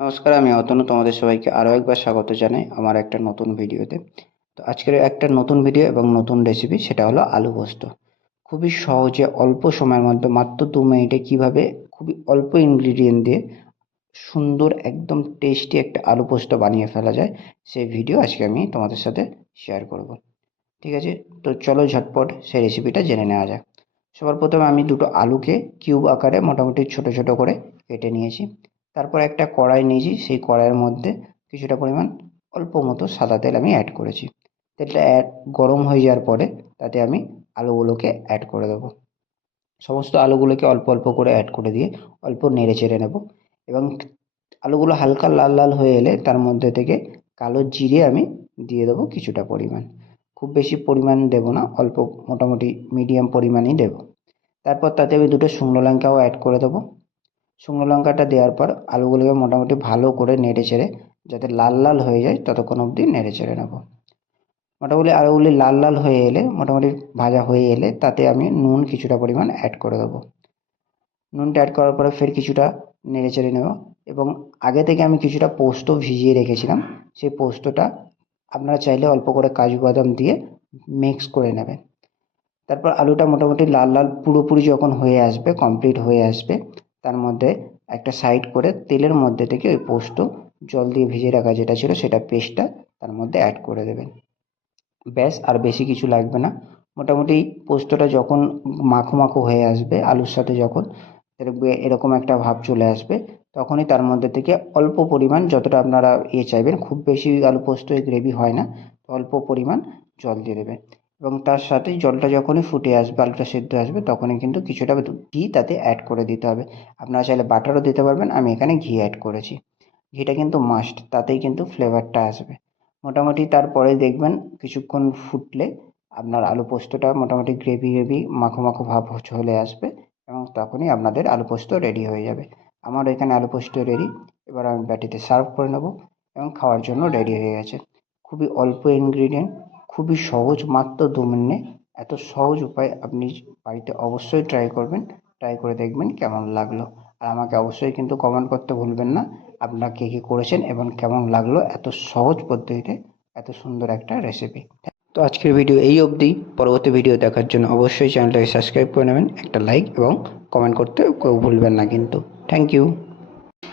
নমস্কার, আমি অতনু, তোমাদের সবাইকে আরও একবার স্বাগত জানাই আমার একটা নতুন ভিডিওতে। তো আজকের একটা নতুন ভিডিও এবং নতুন রেসিপি সেটা হলো আলু পোস্ত। খুবই সহজে অল্প সময়ের মধ্যে, মাত্র দু মিনিটে কীভাবে খুবই অল্প ইনগ্রিডিয়েন্ট দিয়ে সুন্দর, একদম টেস্টি একটা আলু পোস্ত বানিয়ে ফেলা যায়, সেই ভিডিও আজকে আমি তোমাদের সাথে শেয়ার করব। ঠিক আছে? তো চলো ঝটপট সেই রেসিপিটা জেনে নেওয়া যাক। সবার প্রথমে আমি দুটো আলুকে কিউব আকারে মোটামুটি ছোট ছোট করে কেটে নিয়েছি। তারপর একটা কড়াই নিয়েছি, সেই কড়াইয়ের মধ্যে কিছুটা পরিমাণ অল্প মতো সাদা তেল আমি অ্যাড করেছি। তেলটা অ্যাড গরম হয়ে যাওয়ার পরে তাতে আমি আলুগুলোকে অ্যাড করে দেবো। সমস্ত আলুগুলোকে অল্প অল্প করে অ্যাড করে দিয়ে অল্প নেড়ে চেড়ে নেব এবং আলুগুলো হালকা লাল লাল হয়ে এলে তার মধ্যে থেকে কালো জিরে আমি দিয়ে দেবো কিছুটা পরিমাণ। খুব বেশি পরিমাণ দেব না, অল্প মোটামুটি মিডিয়াম পরিমাণই দেব। তারপর তাতে আমি দুটো শুকনো লঙ্কাও অ্যাড করে দেবো। শুকনো লঙ্কাটা দেওয়ার পর আলুগুলোকে মোটামুটি ভালো করে নেড়ে চেড়ে, যাতে লাল লাল হয়ে যায়, ততক্ষণ অবধি নেড়ে চেড়ে নেব। মোটামুটি আলুগুলি লাল লাল হয়ে এলে, মোটামুটি ভাজা হয়ে এলে, তাতে আমি নুন কিছুটা পরিমাণ অ্যাড করে দেবো। নুনটা অ্যাড করার পরে ফের কিছুটা নেড়ে চেড়ে নেব এবং আগে থেকে আমি কিছুটা পোস্ত ভিজিয়ে রেখেছিলাম, সেই পোস্তটা আপনারা চাইলে অল্প করে কাজু বাদাম দিয়ে মিক্স করে নেবেন। তারপর আলুটা মোটামুটি লাল লাল পুরোপুরি যখন হয়ে আসবে কমপ্লিট হয়ে আসবে তার মধ্যে একটা সাইড করে তেলের মধ্যে থেকে ওই পোস্ত জল দিয়ে ভিজিয়ে রাখা যেটা ছিল সেটা পেস্টটা তার মধ্যে অ্যাড করে দেবেন। ব্যাস, আর বেশি কিছু লাগবে না। মোটামুটি পোস্তটা যখন মাখো মাখো হয়ে আসবে, আলুর সাথে যখন এরকম একটা ভাব চলে আসবে, তখনই তার মধ্যে থেকে অল্প পরিমাণ যতটা আপনারা ইয়ে চাইবেন, খুব বেশি আলু পোস্ত গ্রেভি হয় না, অল্প পরিমাণ জল দিয়ে দেবেন। এবং তার সাথে জলটা যখনই ফুটে আসবে, আলুটা সেদ্ধ আসবে, তখনই কিন্তু কিছুটা ঘি তাতে অ্যাড করে দিতে হবে। আপনারা চাইলে বাটারও দিতে পারবেন, আমি এখানে ঘি অ্যাড করেছি। ঘিটা কিন্তু মাস্ট তাতেই কিন্তু ফ্লেভারটা আসবে। মোটামুটি তারপরে দেখবেন কিছুক্ষণ ফুটলে আপনার আলু পোস্তটা মোটামুটি গ্রেভি গ্রেভি মাখো মাখো ভাব চলে আসবে এবং তখনই আপনাদের আলু পোস্ত রেডি হয়ে যাবে। আমার এখানে আলু পোস্ত রেডি এবার আমি ব্যাটিতে সার্ভ করে নেব এবং খাওয়ার জন্য রেডি হয়ে গেছে। খুবই অল্প ইনগ্রিডিয়েন্ট খুবই সহজ মাত্র দু মিনিটে এত সহজ উপায় আপনি বাড়িতে অবশ্যই ট্রাই করবেন। ট্রাই করে দেখবেন কেমন লাগল। আর আমাকে অবশ্যই কিন্তু কমেন্ট করতে ভুলবেন না। আপনারা কে কী করেছেন এবং কেমন লাগল এত সহজ পদ্ধতিতে এত সুন্দর একটা রেসিপি তো আজকের ভিডিও এই অবধি। পরবর্তী ভিডিও দেখার জন্য অবশ্যই চ্যানেলটাকে সাবস্ক্রাইব করে নেবেন, একটা লাইক এবং কমেন্ট করতে কেউ ভুলবেন না কিন্তু। Thank you